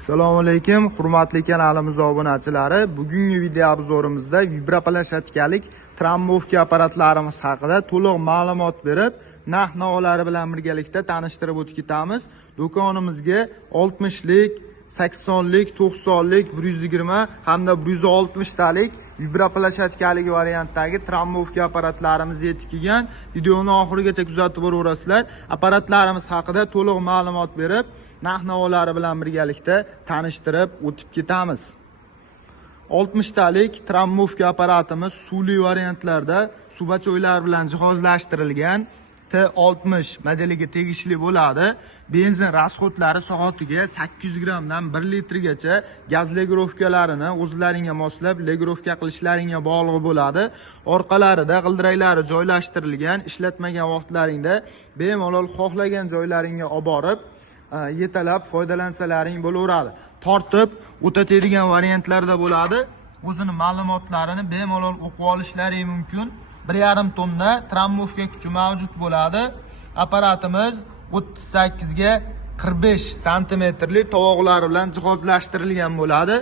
Assalomu alaykum, hurmatli kanalimiz obunachilari. Bugungi video obzorimizda vibraplashadikalik trombovka apparatlarimiz haqida to'liq ma'lumot berib, narx-navolari bilan birgalikda tanishtirib o'tib ketamiz. Do'konimizga 60lik, 80lik, 90lik, 120 hamda 160 talik vibraplashadikalik variantdagi trombovka apparatlarimiz yetib kelgan. Videoni oxirigacha kuzatib boraverasizlar. Apparatlarimiz haqida to'liq ma'lumot berib, narx-navolari bilan birgalikda tanishtirib o'tib ketamiz. 60 talik trombovka apparatimiz suvli variantlarda subachoylar bilan jihozlashtirilgan T60 modeliga tegishli bo'ladi. Benzin rasxodlari soatiga 800 grammdan 1 litrgacha gaz legirovkalarini o'zlaringga moslab legirovka qilishlaringga bog'liq bo'ladi. Orqalarida g'ildiraklari joylashtirilgan, ishlatmagan vaqtlaringda bemalol xohlagan joylaringga olib borib yetalab foydalansalaring bo'laveradi. Tortib o'tatadigan variantlarda bo'ladi. O'zini ma'lumotlarini bemalol o'qib olishlari mumkin. 1,5 tonna trombovka kuchi mavjud bo'ladi. Apparatimiz 38 ga 45 santimetrli tovoqlar bilan jihozlashtirilgan bo'ladi.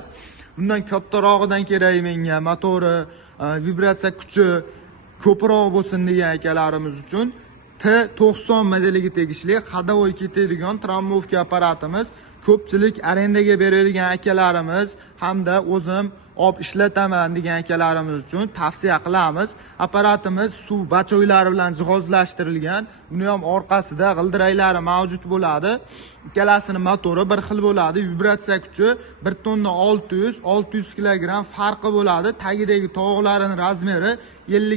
Bundan kattarog'idan kerak menga motori, vibratsiya kuchi ko'proq bo'lsin degan akalarimiz uchun T90 modeliga tegishli hadovoy ketadigan trombovka apparatimiz ko'pchilik arendaga beradigan akalarimiz hamda o'zim olib ishlataman degan akalarimiz uchun tavsiya qilamiz. Apparatimiz suv bachoylari bilan jihozlashtirilgan. Buni ham orqasida g'ildiraklari mavjud bo'ladi. Ikkalasining motori bir xil bo'ladi. Vibratsiya kuchi 1 tonna 600 kilogramm farqi bo'ladi. Tagidagi tovoqlarining razmeri 50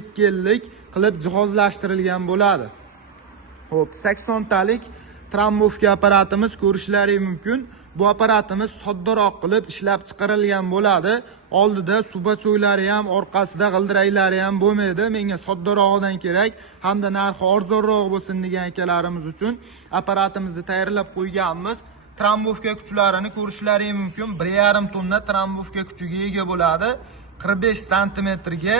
qilib jihozlashtirilgan bo'ladi. Hop, 80 talik trombovka apparatimiz ko'rishlari mumkin. Bu apparatimiz soddaroq qilib ishlab chiqarilgan bo'ladi. Oldida subachoylari ham, orqasida g'ildiraklari ham bo'lmaydi. Menga soddarog'idan kerak hamda narxi arzonroq bo'lsin degan akalarimiz uchun apparatimizni tayyorlab qo'yganmiz. Trombovka kuchlarini ko'rishlari mumkin. 1,5 tonna trombovka kuchiga ega bo'ladi. 45 santimetrga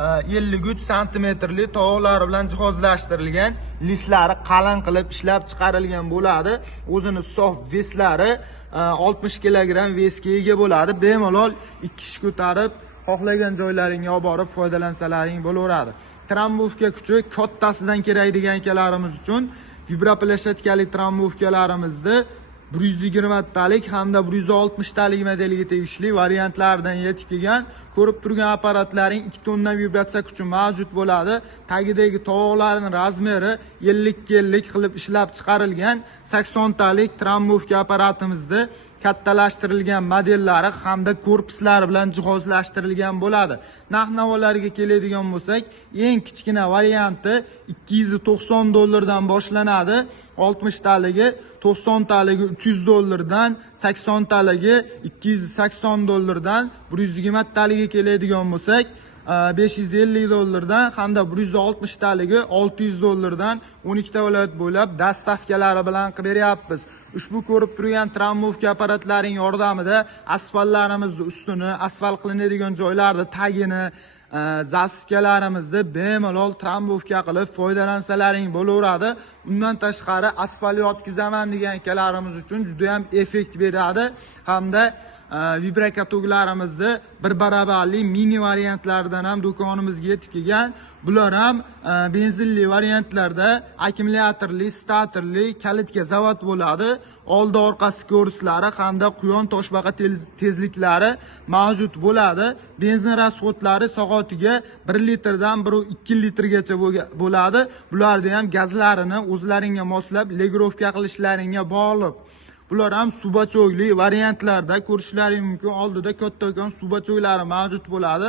53 santimetrli tovoqlar bilan jihozlashtirilgan, lislari qalin qilib ishlab chiqarilgan bo'ladi. O'zini sof veslari 60 kilogramm vesga ega bo'ladi. Bemalol 2 kishi ko'tarib xohlagan joylaringga olib borib foydalansalaring bo'laveradi. Trombovka kuchi kattasidan kerak degan akalarimiz uchun vibraplashadikalik trombovkalarimizni 120 talik hamda 160 talik modeliga tegishli variantlardan yetib kelgan. Ko'rib turgan apparatlaring 2 tonna vibratsiya kuchi mavjud bo'ladi. Tagidagi tovoqlarining razmeri 50 qilib ishlab chiqarilgan 80 talik trombovka apparatimizda kattalashtirilgan modellari hamda korpuslari bilan jihozlashtirilgan bo'ladi. Narx-navolariga keladigan bo'lsak, eng kichkina varianti $290 boshlanadi. 60 taligi, 90 taligi $300, 80 taligi $280, 120 taliga keladigan bo'lsak, $550 hamda 160 taligi $600 12 ta viloyat bo'ylab dastavkalari bilan qilib beryapmiz. Ushbu ko'rib turgan trombovka apparatlarining yordamida asfaltlarimizni ustini, asfalt qilinadigan joylarni tagini, zasifkalarimizni bemalol trombovka qilib foydalansalaring bo'laveradi. Undan tashqari asfalt yotkizaman degan akalarimiz uchun juda ham effekt beradi hamda vibrakatoglarimizni bir barabarli mini variantlardan ham do'konimizga yetib kelgan. Bular ham benzinli variantlarda akkumulyatorli, statorli, kalitga zavod bo'ladi. Oldi orqasi ko'rislari hamda quyon toshbaqa tezliklari mavjud bo'ladi. Benzin rasxodlari soatiga 1 litrdan 1,2 litrgacha bo'ladi. Bularda ham gazlarini o'zlaringga moslab legirovka qilishlaringga bog'liq. Bular ham subachoyli variantlarda ko'rishlari mumkin. Oldida kattakon subachoylari mavjud bo'ladi.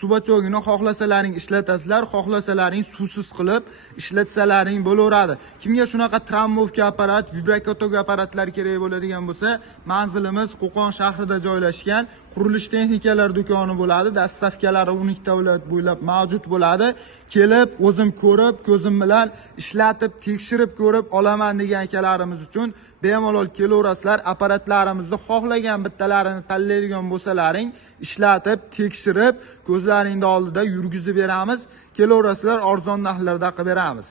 Subachoygini xohlasalaring ishlatasizlar, xohlasalaring suvsiz qilib ishlatsalaring bo'laveradi. Kimga shunaqa trombovka apparat, vibrakatog apparatlar kerak bo'ladigan bo'lsa, manzilimiz Qo'qon shahrida joylashgan qurilish texnikalar do'koni bo'ladi. Dastavkalari 12 ta viloyat bo'ylab mavjud bo'ladi. Kelib, o'zim ko'rib, ko'zim bilan ishlatib, tekshirib ko'rib olaman degan akalarimiz uchun bemalol kelaverasizlar. Apparatlarimizni xohlagan bittalarini tanlaydigan bo'lsalaring, ishlatib, tekshirib, ko'zlaringning oldida yurgizib beramiz. Kelaverasizlar, arzon narxlarda qilib beramiz.